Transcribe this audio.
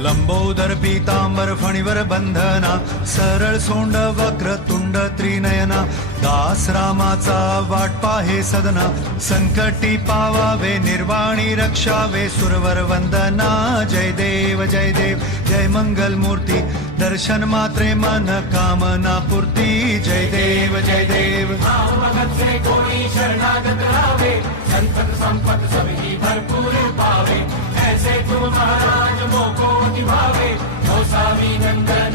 लंबोदर पीतांबर फणीवर बंधना, सरळ सोंड वक्र तुंड त्रिनयना, दास रामाचा वाट पाहे सदना, संकटी पावावे निर्वाणी रक्षावे, सुरवर वंदना. जय देव जय देव जय मंगल मूर्ती, दर्शन मात्रे मन कामना पूर्ती. जय देव जय देव. भगत से कोई शरणागत रावे, संपत संपत सभी भरपूर पावे, ऐसे तुम महाराज मोको निभावे, नंदन